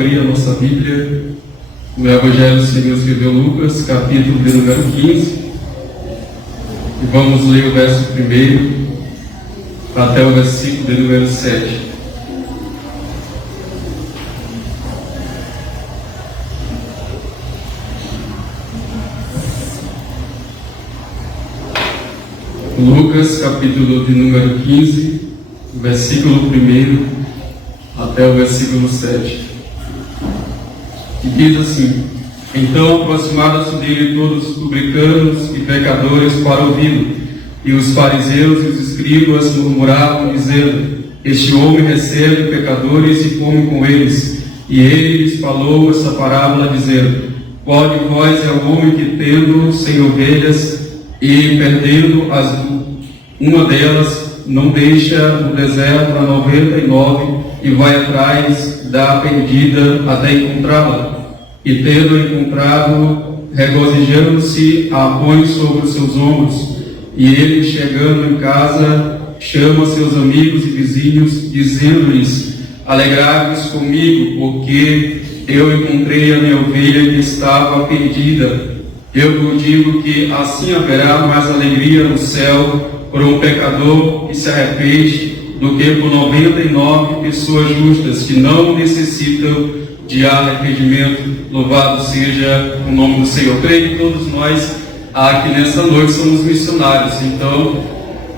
abrir a nossa Bíblia no Evangelho do Senhor escreveu Lucas, capítulo de número 15, e vamos ler o verso 1 até o versículo de número 7. Lucas, capítulo de número 15, versículo 1 até o versículo 7. E diz assim: Então aproximaram-se dele todos os publicanos e pecadores para ouvi-lo, e os fariseus e os escribas murmuravam, dizendo: Este homem recebe pecadores e come com eles. E ele lhes falou essa parábola, dizendo: Qual de vós é o homem que, tendo 100 ovelhas, e perdendo uma delas, não deixa no deserto a 99 e vai atrás da perdida até encontrá-la? E tendo encontrado, regozijando-se, a põe sobre os seus ombros. E ele, chegando em casa, chama seus amigos e vizinhos, dizendo-lhes: Alegrai-vos comigo, porque eu encontrei a minha ovelha que estava perdida. Eu vos digo que assim haverá mais alegria no céu por um pecador que se arrepende do que por 99 pessoas justas que não necessitam de arrependimento. Louvado seja o nome do Senhor. Creio que todos nós aqui nessa noite somos missionários, então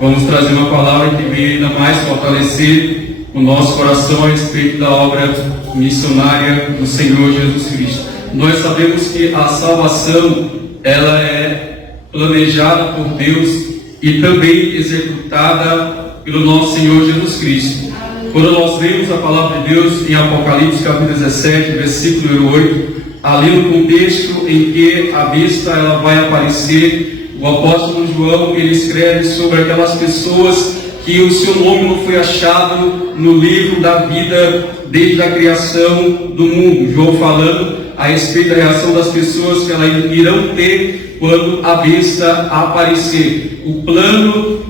vamos trazer uma palavra que venha ainda mais fortalecer o nosso coração a respeito da obra missionária do Senhor Jesus Cristo. Nós sabemos que a salvação, ela é planejada por Deus e também executada pelo nosso Senhor Jesus Cristo. Quando nós lemos a palavra de Deus em Apocalipse capítulo 17, versículo número 8, ali no contexto em que a besta ela vai aparecer, o apóstolo João ele escreve sobre aquelas pessoas que o seu nome não foi achado no livro da vida desde a criação do mundo. João falando a respeito da reação das pessoas que elas irão ter quando a besta aparecer. O plano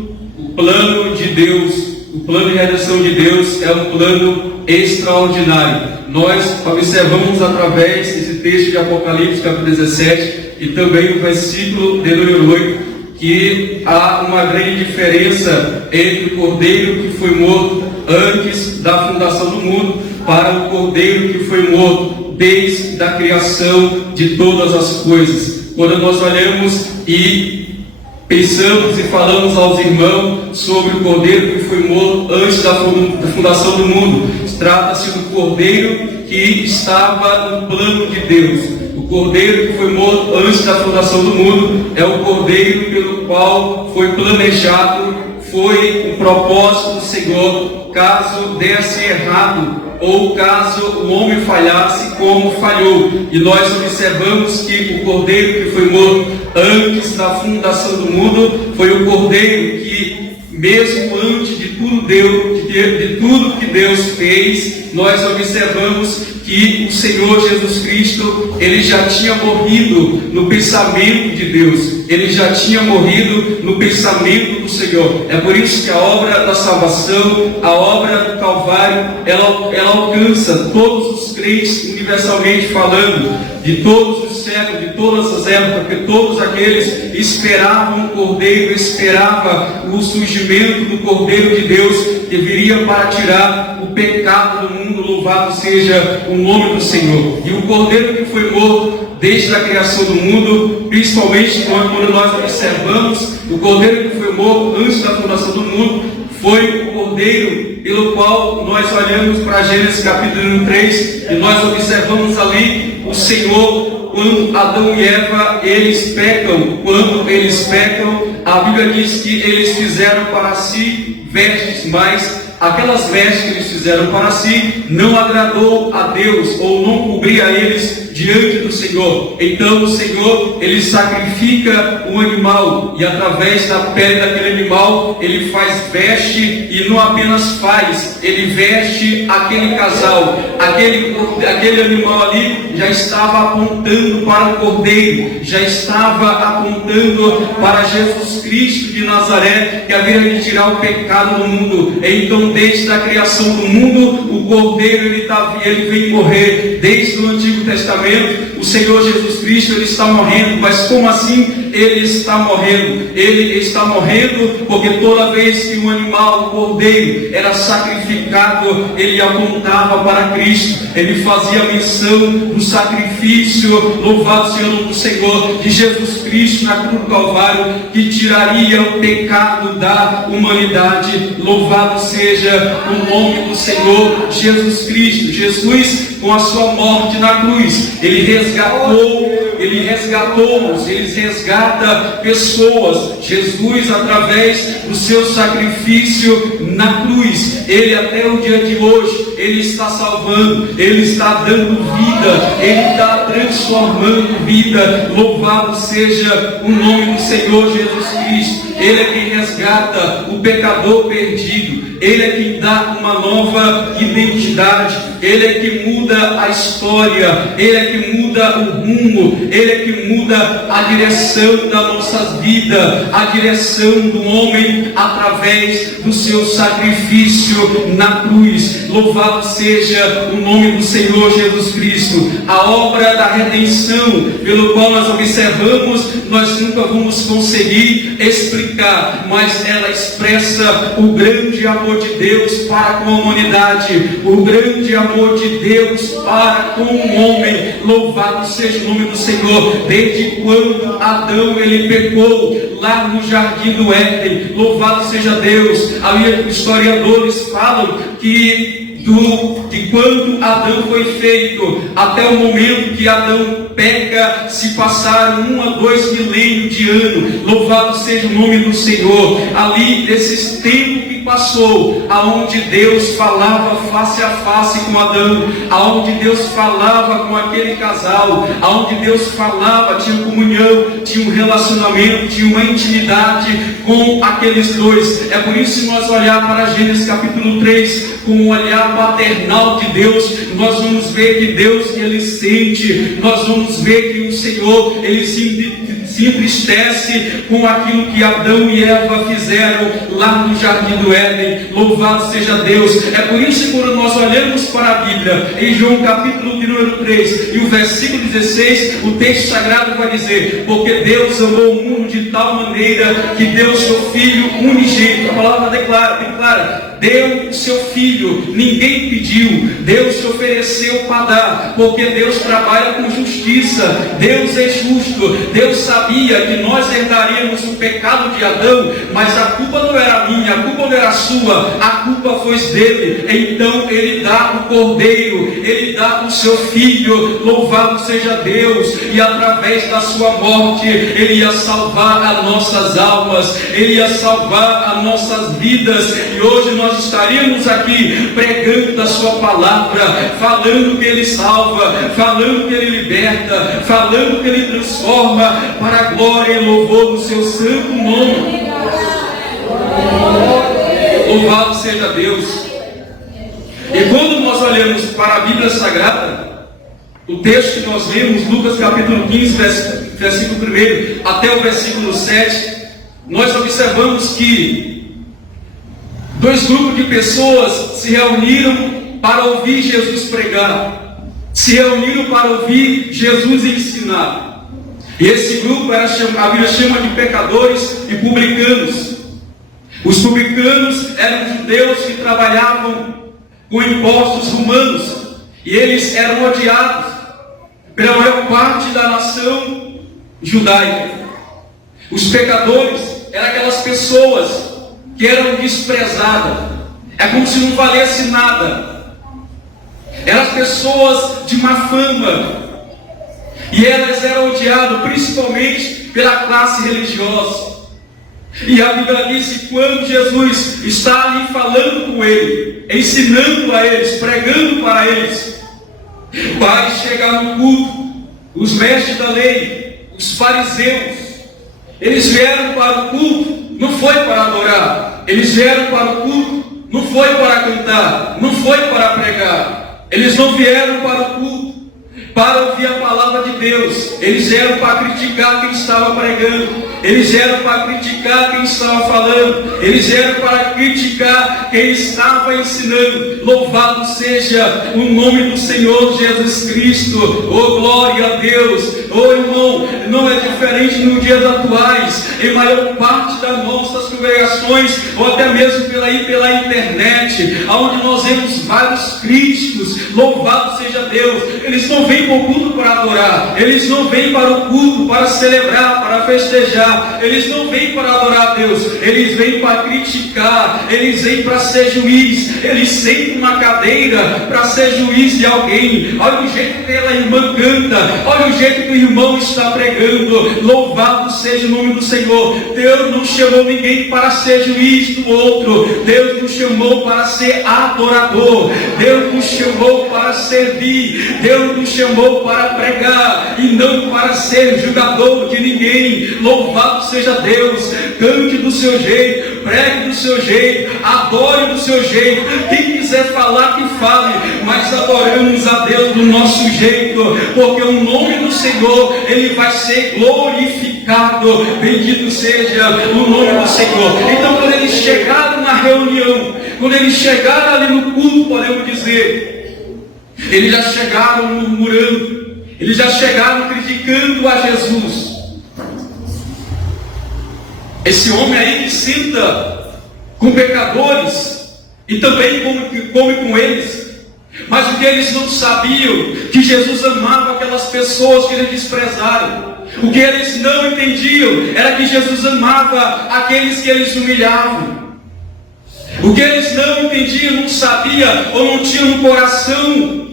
de Deus, o plano de redenção de Deus é um plano extraordinário. Nós observamos através desse texto de Apocalipse capítulo 17 e também o versículo de número 8 que há uma grande diferença entre o cordeiro que foi morto antes da fundação do mundo para o cordeiro que foi morto desde a criação de todas as coisas. Quando nós olhamos e pensamos e falamos aos irmãos sobre o cordeiro que foi morto antes da fundação do mundo, trata-se do cordeiro que estava no plano de Deus. O cordeiro que foi morto antes da fundação do mundo é o cordeiro pelo qual foi planejado, foi o propósito do Senhor, caso desse errado ou caso o homem falhasse como falhou. E nós observamos que o cordeiro que foi morto antes da fundação do mundo foi o cordeiro que, mesmo antes de tudo que Deus fez, nós observamos que o Senhor Jesus Cristo, ele já tinha morrido no pensamento de Deus, ele já tinha morrido no pensamento do Senhor. É por isso que a obra da salvação, a obra do Calvário, ela alcança todos os crentes, universalmente falando, de todos os séculos, de todas as épocas, porque todos aqueles esperavam o Cordeiro, esperavam o surgimento do Cordeiro de Deus, que viria para tirar o pecado do mundo. Louvado seja o nome do Senhor. E o Cordeiro que foi morto desde a criação do mundo, principalmente quando nós observamos o Cordeiro que foi morto antes da fundação do mundo, foi o Cordeiro pelo qual nós olhamos para Gênesis capítulo 3 e nós observamos ali o Senhor, quando Adão e Eva quando eles pecam, a Bíblia diz que eles fizeram para si vestes, mas aquelas vestes que eles fizeram para si não agradou a Deus, ou não cobria a eles diante do Senhor. Então o Senhor, ele sacrifica um animal, e através da pele daquele animal, ele faz veste, e não apenas faz, ele veste aquele casal. Aquele animal ali já estava apontando para o Cordeiro, já estava apontando para Jesus Cristo de Nazaré, que havia de tirar o pecado do mundo. Então, desde a criação do mundo, o Cordeiro ele vem morrer. Desde o Antigo Testamento, o Senhor Jesus Cristo, ele está morrendo. Mas como assim ele está morrendo? Ele está morrendo porque toda vez que um animal, o Cordeiro, era sacrificado, ele apontava para Cristo. Ele fazia menção do sacrifício, louvado seja o nome do Senhor, de Jesus Cristo na cruz do Calvário, que tiraria o pecado da humanidade. Louvado seja o nome do Senhor Jesus Cristo. Jesus, com a sua morte na cruz, ele resgatou-nos, ele resgata pessoas. Jesus, através do seu sacrifício na cruz, ele até o dia de hoje, ele está salvando, ele está dando vida, ele está transformando vida. Louvado seja o nome do Senhor Jesus Cristo. Ele é quem resgata o pecador perdido, ele é quem dá uma nova identidade, ele é que muda a história, ele é que muda o rumo, ele é que muda a direção da nossa vida, a direção do homem através do seu sacrifício na cruz. Louvado seja o nome do Senhor Jesus Cristo. A obra da redenção, pelo qual nós observamos, nós nunca vamos conseguir explicar, mas ela expressa o grande amor de Deus para com a humanidade, o grande amor de Deus para com o homem. Louvado seja o nome do Senhor. Desde quando Adão ele pecou lá no jardim do Éden, louvado seja Deus. Ali historiadores falam que de quando Adão foi feito até o momento que Adão peca, se passaram 1 a 2 milênios de anos. Louvado seja o nome do Senhor. Ali, desses tempos que passou, aonde Deus falava face a face com Adão, aonde Deus falava com aquele casal, aonde Deus falava, tinha comunhão, tinha um relacionamento, tinha uma intimidade com aqueles dois. É por isso que nós olhar para Gênesis capítulo 3 com um olhar paternal de Deus, nós vamos ver que Deus ele sente, nós vamos ver que o Senhor ele se entristece com aquilo que Adão e Eva fizeram lá no jardim do Éden. Louvado seja Deus. É por isso que quando nós olhamos para a Bíblia, em João capítulo de número 3 e o versículo 16, o texto sagrado vai dizer: porque Deus amou o mundo de tal maneira que deu o seu Filho unigênito. A palavra declara, deu o seu Filho, ninguém pediu, Deus se ofereceu para dar, porque Deus trabalha com justiça, Deus é justo. Deus sabia que nós herdaríamos o pecado de Adão, mas a culpa não era minha, a culpa não era sua, a culpa foi dele. Então ele dá o Cordeiro, ele dá o seu Filho, louvado seja Deus, e através da sua morte ele ia salvar as nossas almas, ele ia salvar as nossas vidas. E hoje nós estaríamos aqui pregando da sua palavra, falando que ele salva, falando que ele liberta, falando que ele transforma, para a glória e louvor do seu santo nome. Louvado seja Deus. E quando nós olhamos para a Bíblia Sagrada, o texto que nós lemos, Lucas capítulo 15, versículo 1 até o versículo 7, nós observamos que dois grupos de pessoas se reuniram para ouvir Jesus pregar, se reuniram para ouvir Jesus ensinar. E esse grupo a Bíblia chama de pecadores e publicanos. Os publicanos eram judeus que trabalhavam com impostos romanos, e eles eram odiados pela maior parte da nação judaica. Os pecadores eram aquelas pessoas que eram desprezadas, é como se não valesse nada, eram as pessoas de má fama, e elas eram odiadas principalmente pela classe religiosa. E a Bíblia diz que quando Jesus está ali falando com ele, ensinando a eles, pregando para eles, Vai chegar no culto, os mestres da lei, os fariseus, eles vieram para o culto, não foi para adorar. Eles vieram para o culto, não foi para cantar, não foi para pregar. Eles não vieram para o culto para ouvir a palavra de Deus. Eles vieram para criticar quem estava pregando. Eles vieram para criticar quem estava falando. Eles vieram para criticar quem estava ensinando. Louvado seja o nome do Senhor Jesus Cristo. Oh, glória a Deus. Oh, irmão, não é diferente nos dias atuais. Em maior parte das nossas congregações, ou até mesmo pela internet, onde nós vemos vários críticos. Louvado seja Deus. Eles não vêm para o culto para adorar. Eles não vêm para o culto para celebrar, para festejar. Eles não vêm para adorar a Deus. Eles vêm para criticar. Eles vêm para ser juiz. Eles sentam na cadeira para ser juiz de alguém. Olha o jeito que aquela irmã canta. Olha o jeito que o irmão está pregando. Louvado seja o nome do Senhor. Deus não chamou ninguém para ser juiz do outro. Deus nos chamou para ser adorador. Deus nos chamou para servir. Deus nos chamou para pregar e não para ser julgador de ninguém. Louvado seja Deus. Cante do seu jeito, pregue do seu jeito, adore do seu jeito. Quem quiser falar, que fale, mas adoramos a Deus do nosso jeito, porque o nome do Senhor, ele vai ser glorificado. Bendito seja o nome do Senhor. Então, quando eles chegaram na reunião, quando eles chegaram ali no culto, podemos dizer, eles já chegaram murmurando, eles já chegaram criticando a Jesus. Esse homem aí que senta com pecadores e também come com eles. Mas o que eles não sabiam, que Jesus amava aquelas pessoas que eles desprezaram. O que eles não entendiam era que Jesus amava aqueles que eles humilhavam. O que eles não entendiam, não sabiam ou não tinham no coração,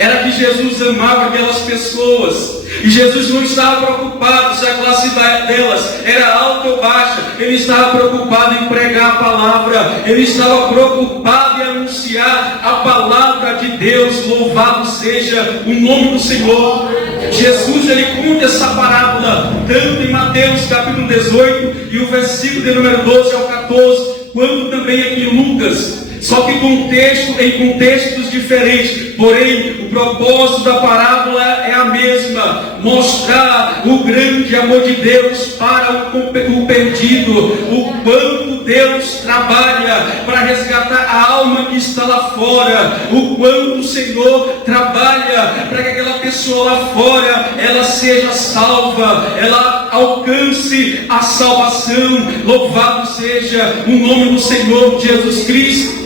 era que Jesus amava aquelas pessoas. E Jesus não estava preocupado se a classe delas era alta ou baixa. Ele estava preocupado em pregar a palavra. Ele estava preocupado em anunciar a palavra de Deus. Louvado seja o nome do Senhor. Jesus, ele conta essa parábola tanto em Mateus capítulo 18 e o versículo de número 12 ao 14, quanto também aqui em Lucas. Só que em contextos diferentes. Porém, o propósito da parábola é a mesma: mostrar o grande amor de Deus para o perdido, o quanto Deus trabalha para resgatar a alma que está lá fora, o quanto o Senhor trabalha para que aquela pessoa lá fora ela seja salva, ela alcance a salvação. Louvado seja o nome do Senhor Jesus Cristo.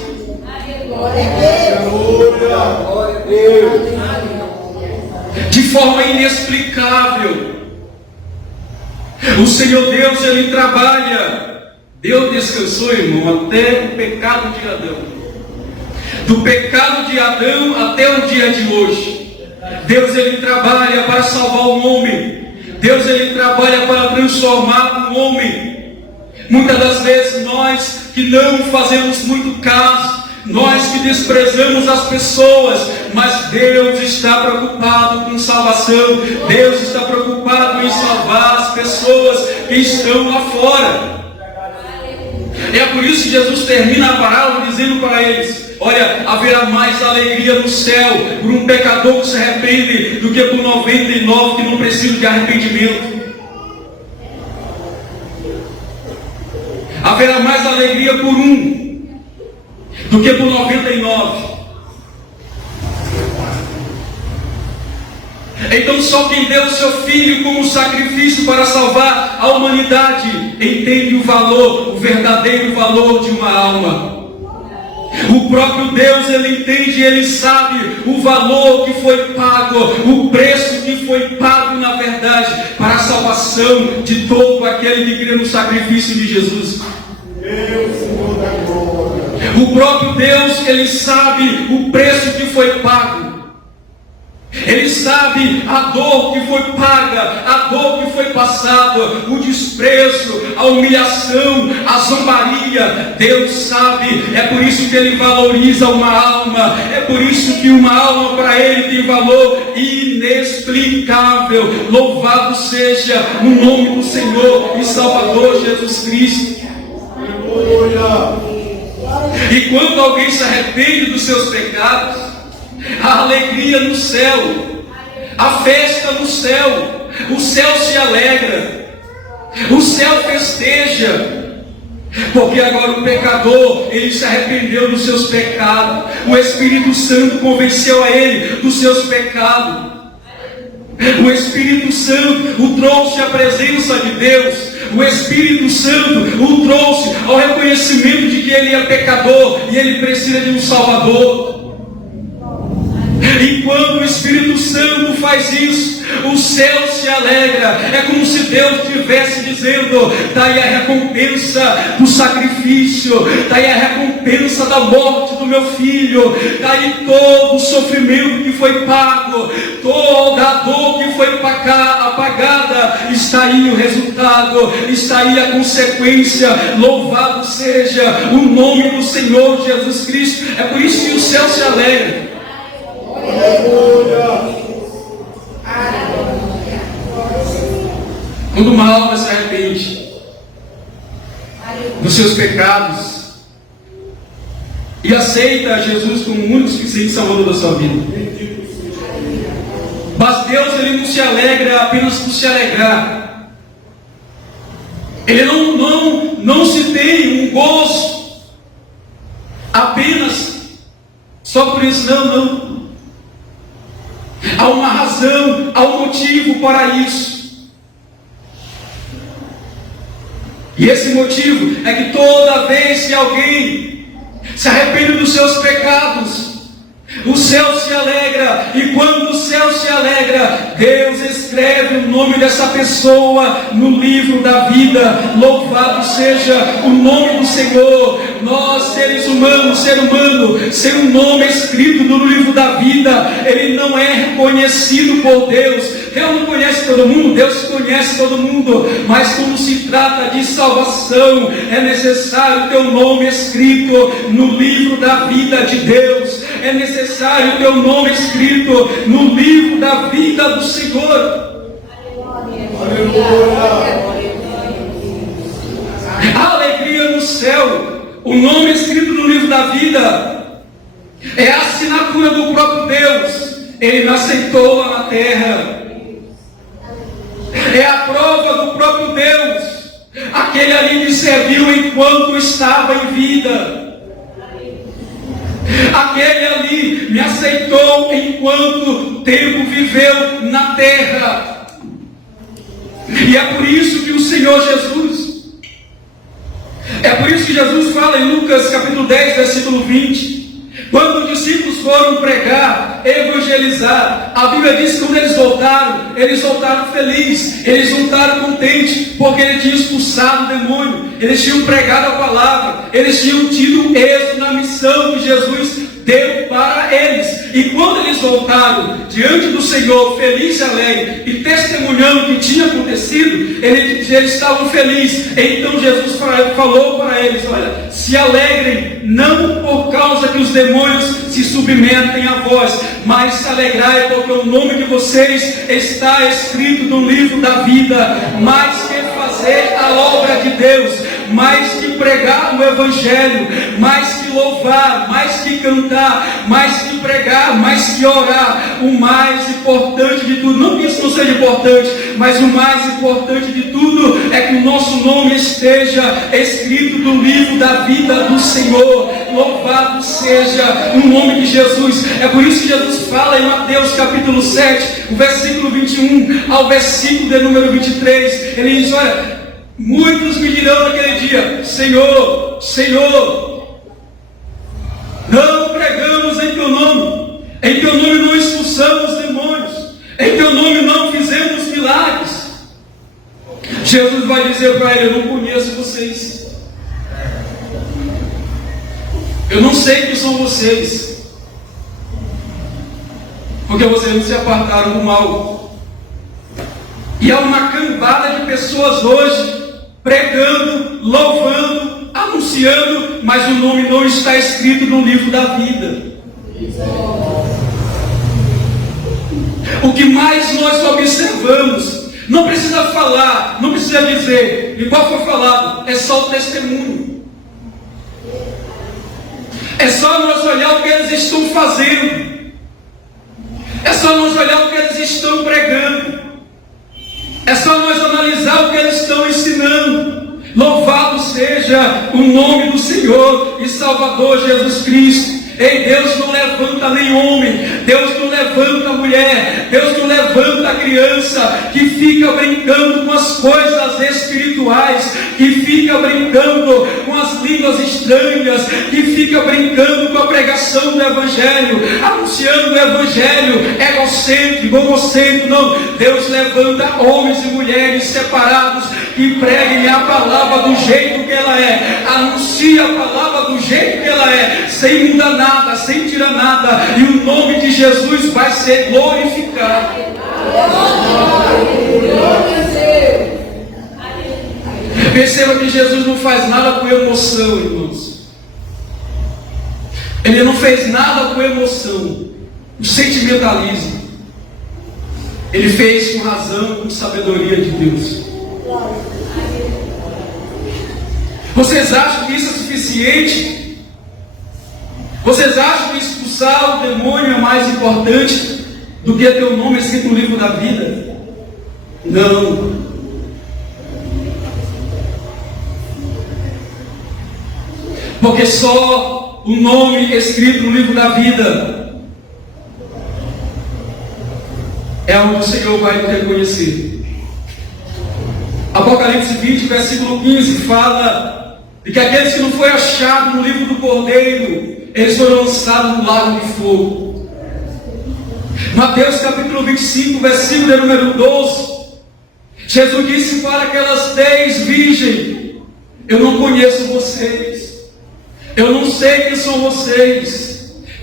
De forma inexplicável, o Senhor Deus, ele trabalha. Deus descansou, irmão, até o pecado de Adão. Do pecado de Adão até o dia de hoje, Deus, ele trabalha para salvar o homem. Deus, ele trabalha para transformar o homem. Muitas das vezes nós que não fazemos muito caso, nós que desprezamos as pessoas, mas Deus está preocupado com salvação. Deus está preocupado em salvar as pessoas que estão lá fora. É por isso que Jesus termina a parábola dizendo para eles: olha, haverá mais alegria no céu por um pecador que se arrepende do que por 99 que não precisam de arrependimento. Haverá mais alegria por um do que por 99. Então só quem deu o seu Filho como sacrifício para salvar a humanidade entende o valor, o verdadeiro valor de uma alma. O próprio Deus, ele entende, ele sabe o valor que foi pago, o preço que foi pago na verdade para a salvação de todo aquele que crê no sacrifício de Jesus. O próprio Deus, ele sabe o preço que foi pago. Ele sabe a dor que foi paga, a dor que foi passada, o desprezo, a humilhação, a zombaria. Deus sabe, é por isso que Ele valoriza uma alma, é por isso que uma alma para Ele tem valor inexplicável. Louvado seja o nome do Senhor e Salvador Jesus Cristo. E quando alguém se arrepende dos seus pecados, a alegria no céu, a festa no céu, o céu se alegra, o céu festeja, porque agora o pecador, ele se arrependeu dos seus pecados, o Espírito Santo convenceu a ele dos seus pecados, o Espírito Santo o trouxe à presença de Deus, o Espírito Santo o trouxe ao reconhecimento de que ele é pecador e ele precisa de um Salvador. E quando o Espírito Santo faz isso, o céu se alegra. É como se Deus estivesse dizendo: está aí a recompensa do sacrifício, está aí a recompensa da morte do meu filho, está aí todo o sofrimento que foi pago, toda a dor que foi apagada, está aí o resultado, está aí a consequência. Louvado seja o nome do Senhor Jesus Cristo. É por isso que o céu se alegra. Quando uma alma se arrepende dos seus pecados e aceita Jesus como o único suficiente Salvador da sua vida, mas Deus, ele não se alegra apenas por se alegrar. Ele não se tem um gozo apenas só por isso. Não. Há uma razão, há um motivo para isso. E esse motivo é que toda vez que alguém se arrepende dos seus pecados, o céu se alegra. E quando o céu se alegra, Deus escreve o nome dessa pessoa no livro da vida. Louvado seja o nome do Senhor. Nós, seres humanos, ser humano, sem um nome escrito no livro da vida, ele não é reconhecido por Deus. Deus não conhece todo mundo, Deus conhece todo mundo, mas quando se trata de salvação, é necessário ter o nome escrito no livro da vida de Deus. É necessário ter o nome escrito no livro da vida do Senhor. A alegria no céu, o nome escrito no livro da vida, é a assinatura do próprio Deus. Ele nos aceitou lá na terra. É a prova do próprio Deus. Aquele ali me serviu enquanto estava em vida. Aquele ali me aceitou enquanto tempo viveu na terra. E é por isso que o Senhor Jesus, é por isso que Jesus fala em Lucas capítulo 10, versículo 20, quando os discípulos foram pregar, evangelizar, a Bíblia diz que quando eles voltaram felizes, eles voltaram contentes, porque eles tinham expulsado o demônio, eles tinham pregado a palavra, eles tinham tido êxito na missão que Jesus deu para eles. E quando eles voltaram diante do Senhor, felizes e alegres, e testemunhando o que tinha acontecido, eles estavam felizes. Então Jesus falou para eles: olha, se alegrem, não por causa que os demônios se submetem a vós, mas se alegrai porque o nome de vocês está escrito no livro da vida. Mais que fazer a obra de Deus, mais que pregar o Evangelho, mais que louvar, mais que cantar, mais que pregar, mais que orar, o mais importante de tudo, não que isso não seja importante, mas o mais importante de tudo é que o nosso nome esteja escrito no livro da vida do Senhor. Louvado seja o nome de Jesus. É por isso que Jesus fala em Mateus capítulo 7, o versículo 21 ao versículo de número 23, ele diz: olha, muitos me dirão naquele dia: Senhor, Senhor, não pregamos em teu nome, em teu nome não expulsamos demônios, em teu nome não fizemos milagres. Jesus vai dizer para ele: eu não conheço vocês, eu não sei quem são vocês. porque vocês não se apartaram do mal. E há uma cambada de pessoas hoje pregando, louvando, anunciando, mas o nome não está escrito no livro da vida. O que mais nós observamos, não precisa falar, não precisa dizer, igual foi falado, é só o testemunho. É só nós olhar o que eles estão fazendo. É só nós olhar o que eles estão pregando. É só nós analisar o que eles estão ensinando. Louvado seja o nome do Senhor e Salvador Jesus Cristo. Ei, Deus não levanta nem homem, Deus não levanta mulher, Deus não levanta criança que fica brincando com as coisas espirituais, que fica brincando com as línguas estranhas, que fica brincando com a pregação do Evangelho, anunciando o Evangelho egocêntrico, homocêntrico. Não, Deus levanta homens e mulheres separados que preguem a palavra do jeito que ela é, anuncia a palavra do jeito que ela é, sem mudar nada, sem tirar nada, e o nome de Jesus vai ser glorificado. Perceba que Jesus não faz nada com emoção, irmãos. Ele não fez nada com emoção, o sentimentalismo. Ele fez com razão, com sabedoria de Deus. Vocês acham que isso é suficiente? Vocês acham que expulsar o demônio é mais importante do que ter o nome escrito no livro da vida? Não. Porque só o nome escrito no livro da vida é onde o Senhor vai nos reconhecer. Apocalipse 20, versículo 15 fala de que aqueles que não foram achados no livro do Cordeiro, eles foram lançados no lago de fogo. Mateus capítulo 25, versículo de número 12, Jesus disse para aquelas 10 virgens: eu não conheço vocês, eu não sei quem são vocês.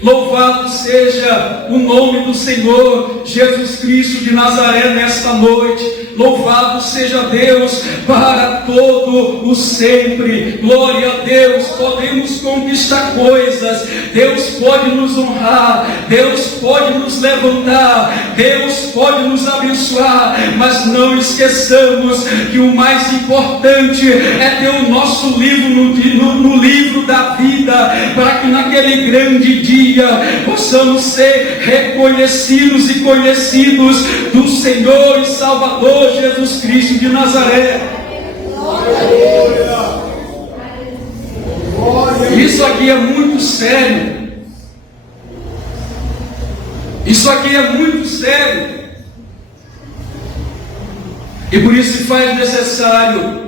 Louvado seja o nome do Senhor Jesus Cristo de Nazaré nesta noite. Louvado seja Deus para todo o sempre. Glória a Deus. Podemos conquistar coisas. Deus pode nos honrar. Deus pode nos levantar. Deus pode nos abençoar. Mas não esqueçamos que o mais importante é ter o nosso livro no livro da vida, para que naquele grande dia possamos ser reconhecidos e conhecidos do Senhor e Salvador Jesus Cristo de Nazaré. Isso aqui é muito sério. Isso aqui é muito sério. E por isso se faz necessário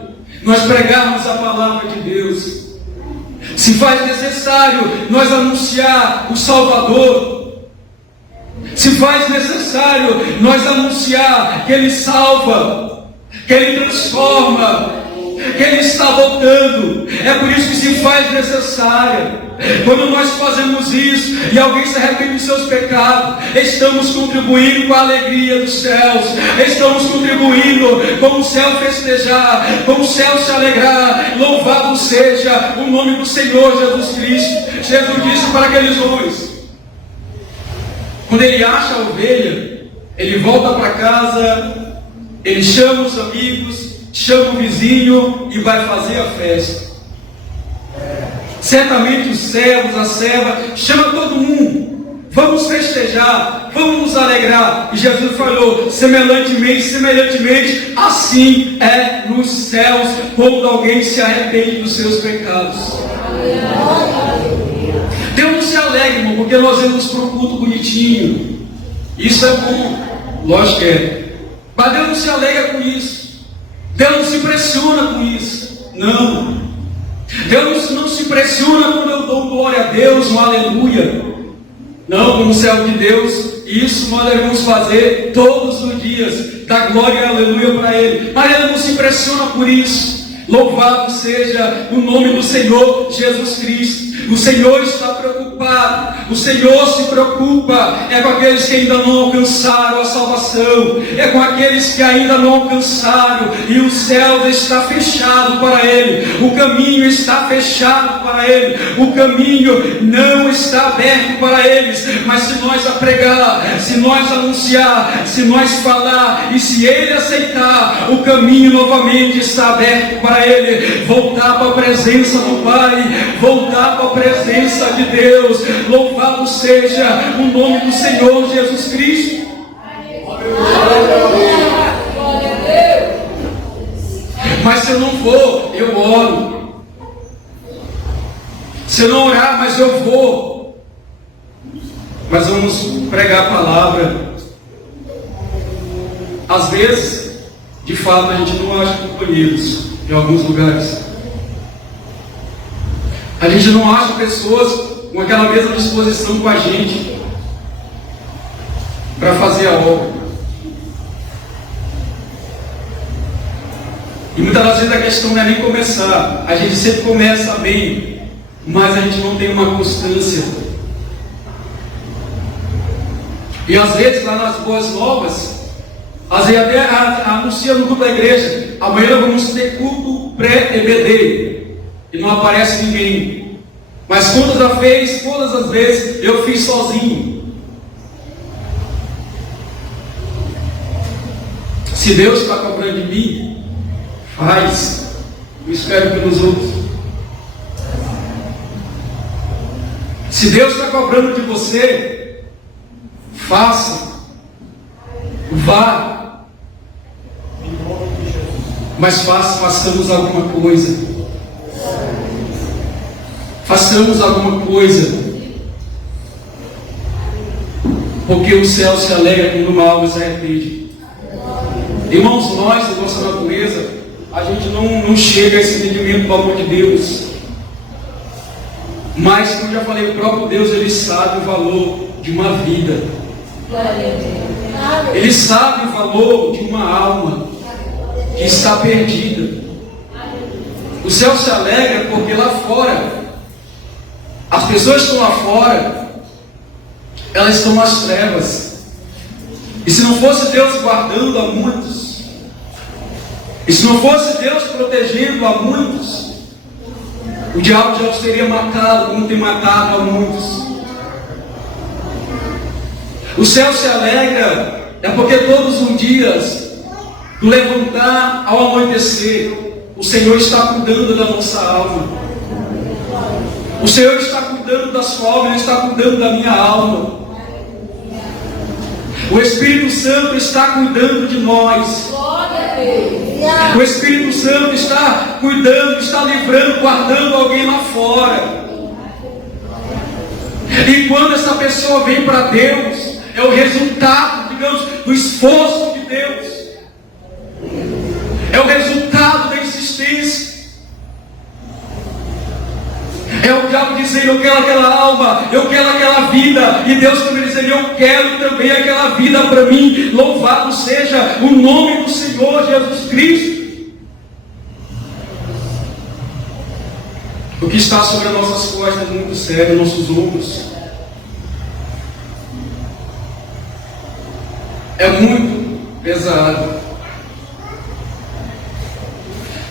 nós pregarmos a palavra de Deus. Se faz necessário nós anunciar o Salvador. Se faz necessário nós anunciar que Ele salva, que Ele transforma, que Ele está voltando. É por isso que se faz necessário. Quando nós fazemos isso e alguém se arrepende dos seus pecados, estamos contribuindo com a alegria dos céus, estamos contribuindo com o céu festejar, com o céu se alegrar. Louvado seja o nome do Senhor Jesus Cristo. Jesus disse para aqueles homens, quando ele acha a ovelha, ele volta para casa, ele chama os amigos, chama o vizinho e vai fazer a festa. Certamente os servos, a serva, chama todo mundo, vamos festejar, vamos nos alegrar. E Jesus falou, semelhantemente, assim é nos céus, quando alguém se arrepende dos seus pecados. Deus não se alegra, irmão, porque nós vamos para um culto bonitinho. Isso é bom, lógico que é. Mas Deus não se alegra com isso. Deus não se impressiona com isso. Não. Deus não se impressiona quando eu dou glória a Deus, um aleluia. Não, como servo de Deus, isso nós devemos fazer todos os dias, dar glória e aleluia para Ele. Mas Ele não se impressiona por isso. Louvado seja o nome do Senhor Jesus Cristo. O Senhor está preocupado, o Senhor se preocupa, é com aqueles que ainda não alcançaram a salvação, é com aqueles que ainda não alcançaram, e o céu está fechado para ele, o caminho está fechado para ele, o caminho não está aberto para eles, mas se nós pregar, se nós anunciar, se nós falar, e se ele aceitar, o caminho novamente está aberto para ele, voltar para a presença do Pai, voltar para a presença de Deus. Louvado seja o nome do Senhor Jesus Cristo. Mas se eu não vou, eu oro. Se eu não orar, mas eu vou. Mas vamos pregar a palavra. Às vezes, de fato, a gente não acha companheiros em alguns lugares. A gente não acha pessoas com aquela mesma disposição com a gente para fazer a obra. E muitas das vezes a questão não é nem começar. A gente sempre começa bem, mas a gente não tem uma constância. E às vezes lá nas boas novas, às vezes até anuncia no grupo da igreja: amanhã vamos ter culto pré-EBD. E não aparece ninguém. Mas todas as vezes eu fiz sozinho. Se Deus está cobrando de mim, faz. Eu espero pelos outros. Se Deus está cobrando de você, faça. Vá. Mas façamos alguma coisa. Façamos alguma coisa, porque o céu se alegra quando uma alma se arrepende. Irmãos, nós, da nossa natureza, a gente não chega a esse entendimento do amor de Deus. Mas, como eu já falei, o próprio Deus, Ele sabe o valor de uma vida. Ele sabe o valor de uma alma que está perdida. O céu se alegra porque lá fora, as pessoas que estão lá fora, elas estão nas trevas. E se não fosse Deus guardando a muitos, e se não fosse Deus protegendo a muitos, o diabo já os teria matado, como tem matado a muitos. O céu se alegra, é porque todos os dias, do levantar ao amanhecer, o Senhor está cuidando da nossa alma. O Senhor está cuidando da sua alma, Ele está cuidando da minha alma. O Espírito Santo está cuidando de nós. O Espírito Santo está cuidando, está livrando, guardando alguém lá fora. E quando essa pessoa vem para Deus, é o resultado, digamos, do esforço de Deus. É o resultado da insistência. É o diabo dizendo: eu quero aquela alma, eu quero aquela vida. E Deus também dizendo: eu quero também aquela vida para mim. Louvado seja o nome do Senhor Jesus Cristo. O que está sobre as nossas costas é muito sério, nossos ombros. É muito pesado.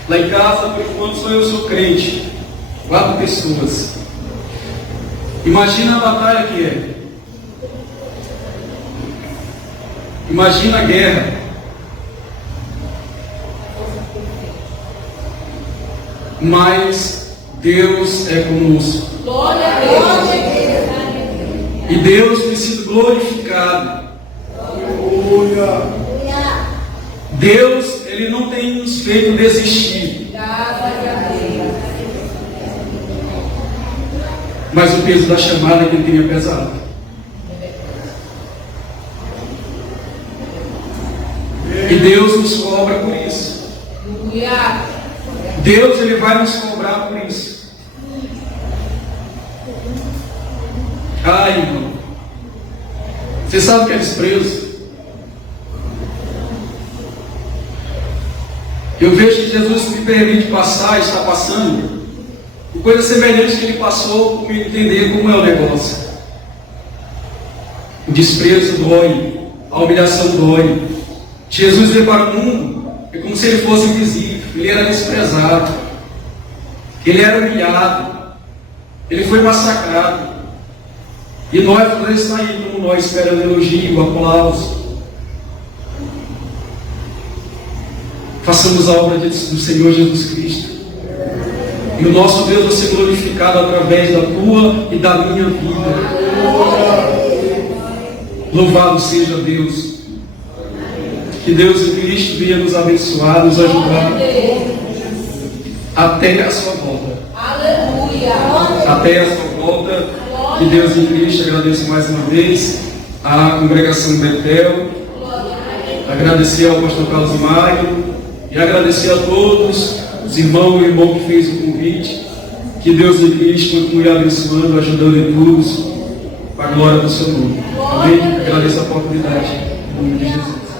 Lá em casa, por enquanto, só eu sou crente. 4 pessoas. Imagina a batalha que é. Imagina a guerra. Mas Deus é conosco. Glória a Deus. E Deus tem sido glorificado. Deus, Ele não tem nos feito desistir. Mas o peso da chamada que Ele tem é pesado. E Deus nos cobra por isso. Deus, Ele vai nos cobrar por isso. Ai, irmão, você sabe o que é desprezo? Eu vejo que Jesus me permite passar, está passando, por coisa semelhante que ele passou, por me entender como é o negócio. O desprezo dói, a humilhação dói. Jesus veio para o mundo, é como se ele fosse invisível, ele era desprezado, ele era humilhado, ele foi massacrado. E nós podemos estar aí como nós, esperando elogio, aplauso. Façamos a obra do Senhor Jesus Cristo. E o nosso Deus vai ser glorificado através da tua e da minha vida. Louvado seja Deus. Que Deus em Cristo venha nos abençoar, nos ajudar até a sua volta. Até a sua volta. Que Deus em Cristo, agradeço mais uma vez à congregação Betel, agradecer ao pastor Carlos Mário e agradecer a todos os irmãos e o irmão que fez o convite. Que Deus em Cristo continue abençoando, ajudando em tudo, para a glória do seu nome. Amém? Agradeço a oportunidade. Em nome de Jesus.